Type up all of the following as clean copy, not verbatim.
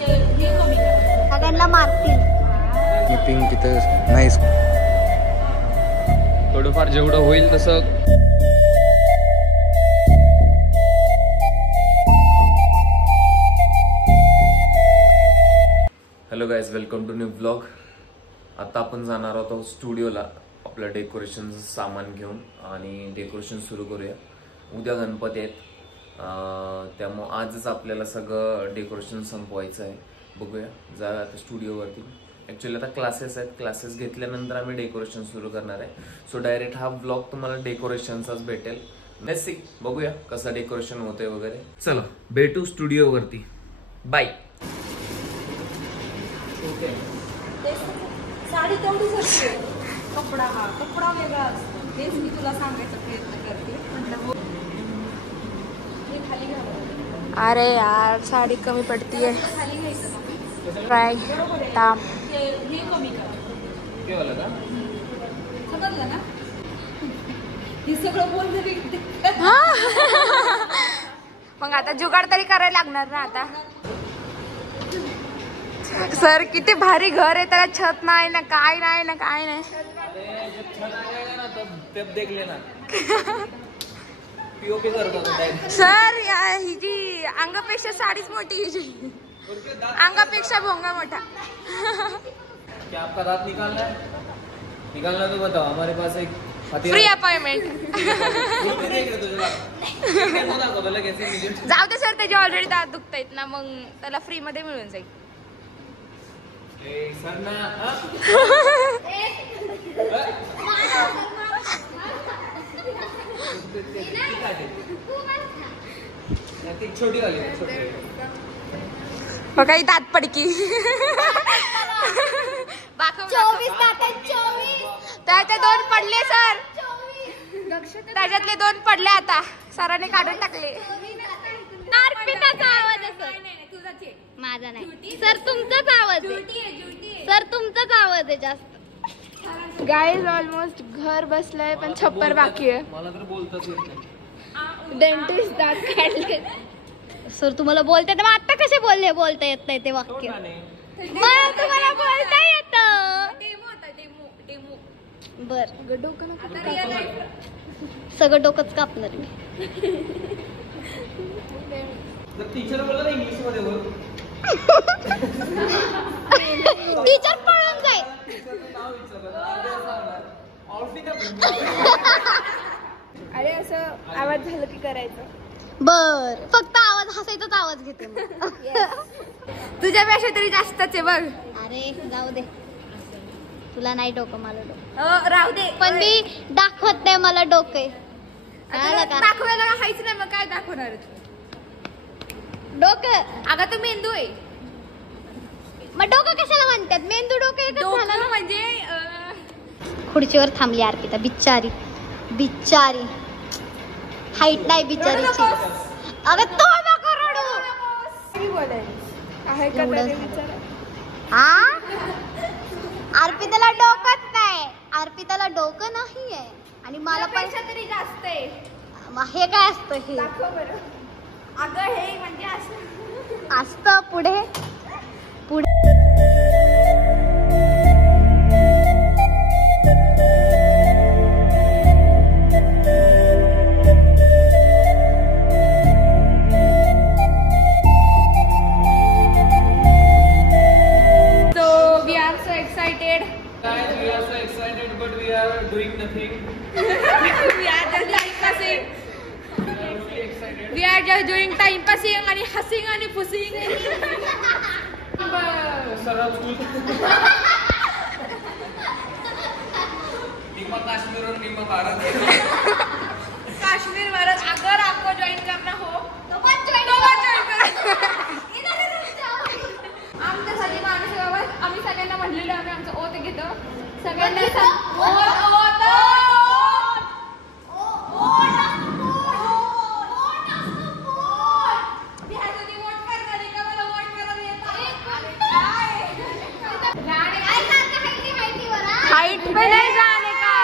सगळ्यांना मारतील. पिंक इथं नाहीच, थोडंफार जेवढं होईल तसं. Hello guys, welcome to new blog. आता आपण जाणार आहोत स्टुडिओला आपलं डेकोरेशनचं सामान घेऊन आणि डेकोरेशन सुरू करूया. उद्या गणपती आहेत, त्यामुळं आजच आपल्याला सगळं डेकोरेशन संपवायचं आहे. बघूया, जाऊया आता स्टुडिओवरती. ॲक्च्युली आता क्लासेस आहेत, क्लासेस घेतल्यानंतर आम्ही डेकोरेशन सुरू करणार आहे. सो डायरेक्ट हा ब्लॉग तुम्हाला डेकोरेशनचाच भेटेल. लेट्स सी, बघूया कसं डेकोरेशन होतंय वगैरे. चलो भेटू स्टुडिओवरती, बाय. साडी तेवढीच असते, कपडा वेगळा असतो. तेच मी तुला सांगायचा प्रयत्न करते. म्हटलं खाली घाल. अरे यार, साडी कमी पडतीये. खाली घ्यायचं ट्राय ताम हे कमी कर. समजलं ना? हे सगळं बोलणं. मग आता जुगाड तरी करायला लागणार ना आता. सर किती भारी घर आहे, त्याला छत नाही ना, काय नाही ना, काय नाही. सर ही जी अंगापेक्षा साडीच मोठी, हिची अंगापेक्षा भोंगा मोठा. क्या आपका दांत निकालना है? निकालना तो बताओ, हमारे पास एक फ्री अपॉइंटमेंट. जाऊ दे सर, त्याचे ऑलरेडी दात दुखतायत ना, मग त्याला फ्री मध्ये मिळून जाईल. छोटी वाली काही दात पडकी. त्याचे 2 पडले सर, त्याच्यातले 2 पडले. आता सरांनी काढून टाकले. माझा नाही सर, तुमचाच आवाज आहे सर, तुमचाच आवाज आहे जास्त. गाईज ऑलमोस्ट घर बसलंय, पण छप्पर बाकी आहे. मला तर बोलताच येत नाही. डेंटिस्ट दात काढले. सर तुम्हाला बोलता येतं, मग आता कसे बोलता येत नाही ते वाक्य? मग तुम्हाला बोलता येतं. बर, डोकं सगळं डोकंच कापणार मी. टीचर बोला ना इंग्लिश मध्ये बोल. टीचर पळून जाईल. अरे असं आवाज झालं की करायचं. बर, फक्त आवाज, हसायचाच आवाज घेते मग. तुझ्यापेक्षा तरी जास्तच आहे बघ. अरे जाऊ दे, तुला नाही डोकं, मला डोकं. राहू दे, पण मी दाखवत नाही मला डोकं. दाखवायला हायच नाही, मग काय दाखवणार डोकं? अगं तो मेंदू आहे. मग डोकं कशाला म्हणतात? मेंदू डोकं एकच झालं ना. म्हणजे खुर्चीवर थांबली अर्पिता, बिचारी बिचारी. हाईट नाही बिचारीची. अगं तो नको रडू. अर्पिताला डोकंच नाही, अर्पिताला डोकं नाही आहे. आणि मला पण तरी जास्त आहे. हे काय असतं? हे अगं हे म्हणजे असं असतं पुढे पुढे. But we are doing nothing. We are just time passing. We are just doing time passing आणि हसिंग आणि फुसिंग. सरळ स्कूल. निम्मा काश्मीर और निम्मा भारत. काश्मीर भारत. अगर आपको ज्वाइन करना हो तो मत ज्वाइन करा. आमच्यासाठी माणूस गावात आम्ही सगळ्यांना म्हणलेलं, आम्ही आमचं ओत घेतो सगळ्यांना. हाइट पे नहीं जाने का.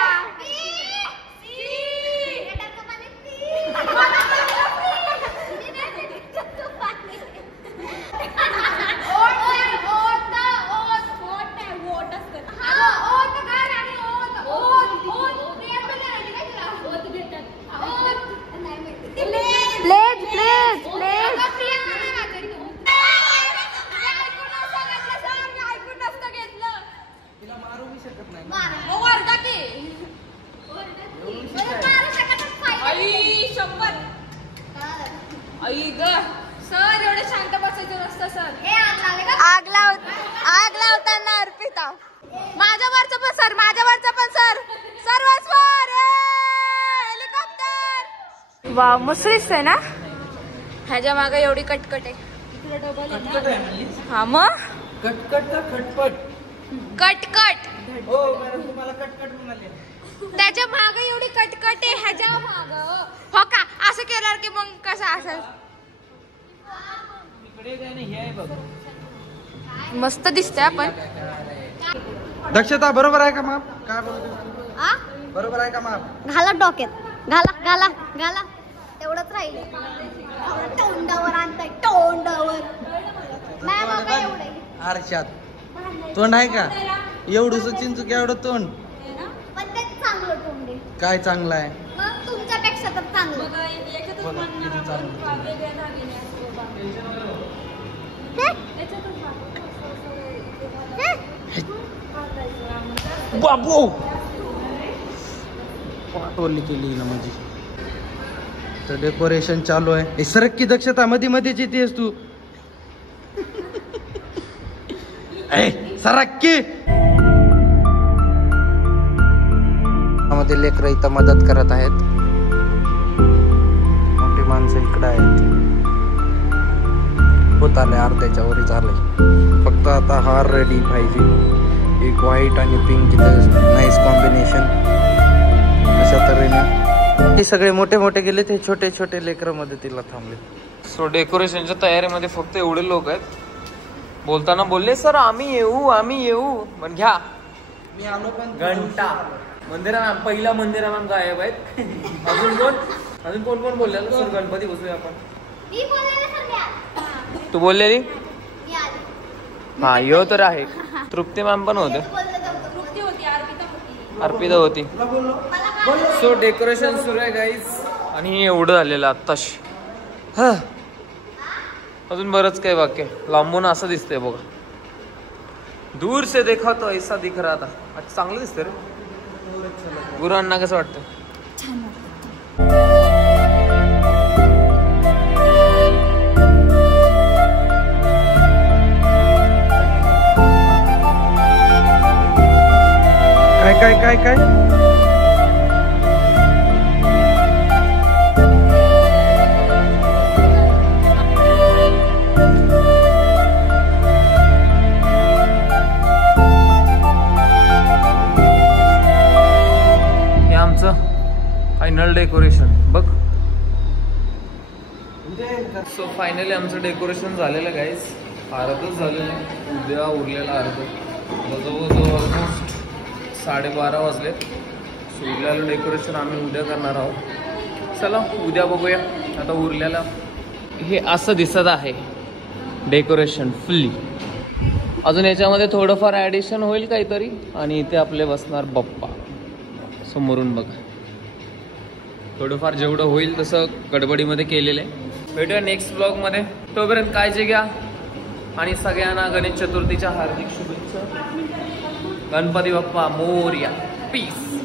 आग लावताना अर्पिता. माझ्यावरचं पण सर, माझ्यावरचं पण सर, सर्वच वर हेलिकॉप्टर. वा मस्त दिसतंय ना. ह्याच्या मागे एवढी कटकट आहे. हा मग कटकट का खटपट? कटकट. हो मॅडम तुम्हाला कटकट म्हणाले. त्याच्या मागे एवढी कटकट आहे ह्याच्या माग. हो का असं केल्यावर की मग कसं असेल. मस्त दिसतंय. आपण दक्षता बरोबर आहे का माप? काय बोलतो बरोबर आहे का माप? घाला डोक्यात, घाला घाला घाला. तेवढंच राहील. तोंडावर आणताय, तोंडावर. मॅम बघा एवढं आरशात तोंड आहे का? एवढंच चिंचूक एवढं तोंड. पण ते चांगलं तोंड आहे. काय चांगलं आहे? मग तुमच्यापेक्षा तर चांगलं. बघा किती चांगलं. बाबू पाठवली केली ना माझी. तर डेकोरेशन चालू आहे. सरक की दक्षता मध्ये मध्येच येतेस तू. सरक की. मध्ये लेकरं इथं मदत करत आहेत. मोठी माणसं इकडे आहेत. होत आले अर्ध्याच्या वरच आलंय. फक्त आता हार रेडी पाहिजे. एक व्हाईट आणि पिंक नाईस कॉम्बिनेशन. अशा तऱ्हेने हे सगळे मोठे मोठे गेले, ते छोटे छोटे लेकर मदतीला थांबले. सो डेकोरेशनच्या तयारीमध्ये फक्त एवढे लोक आहेत. बोलताना बोलले सर आम्ही येऊ पण घ्या. मी आलो पण घंटा मंदिरात पहिल्या मंदिरात गायब आहेत. अजून कोण बोलले सर गणपती बसूया आपण. मी बोललेले सर घ्या. तू बोललेली मी आली. हा यो तर आहे. तृप्ती मॅम पण होते, अर्पिता होती. सो डेकोरेशन सुरू आहे गाईज. आणि एवढं झालेलं आत्ताशी. अजून बरंच काही वाक्य लांबून असं दिसतंय बघा. दूर से देखा तो ऐसा दिख रहा था. अच्छा चांगलं दिसतंय रे. गुरांना कसं वाटतं? काय काय काय काय हे आमचं फायनल डेकोरेशन बघ. सो फायनली आमचं डेकोरेशन झालेलं गाईज. अर्धच झालेलं आहे. उद्या उरलेला अर्ध. जवळजवळ ऑलमोस्ट 12:30 वाजले. सो उरलेलं डेकोरेशन आम्ही उद्या करणार आहोत. चला उद्या बघूया. आता उरलेलं हे असं दिसत आहे डेकोरेशन फुल्ली. अजून याच्यामध्ये थोडंफार ॲडिशन होईल काहीतरी. आणि इथे आपले बसणार बाप्पा समोरून बघा. थोडंफार जेवढं होईल तसं गडबडीमध्ये केलेलं आहे. भेटूया नेक्स्ट ब्लॉगमध्ये. तोपर्यंत काळजी घ्या आणि सगळ्यांना गणेश चतुर्थीच्या हार्दिक शुभेच्छा. गणपती बाप्पा मोरया. पीस.